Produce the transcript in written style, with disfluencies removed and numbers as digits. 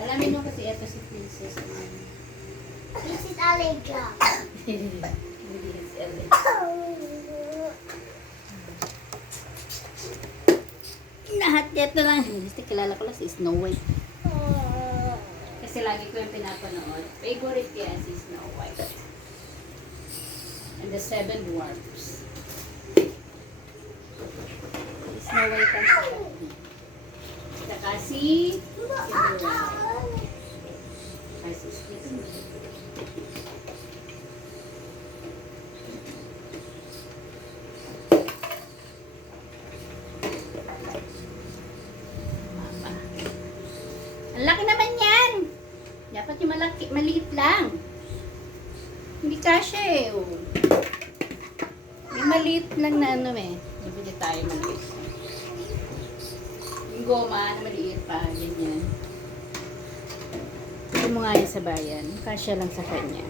Alamin mo kasi ito si Princess. This is Allegra. Hindi si Ellen. Lahat dito lang. Hindi kilala ko lang si Snow White. Kasi lagi ko yung pinapanood. Favorite yan si Snow White. And the Seven Dwarfs. Snow White ang sikat. Saka si Cinderella. Ay, si Stephen. Mama. Ang laki naman yan! Dapat yung malaki, maliit lang. Hindi kasya eh. Oh. May maliit lang na ano eh. Bibili tayo maliit. Yung goma na maliit pa. Ganyan. Hindi mo nga yan sa bayan. Kasya lang sa kanya.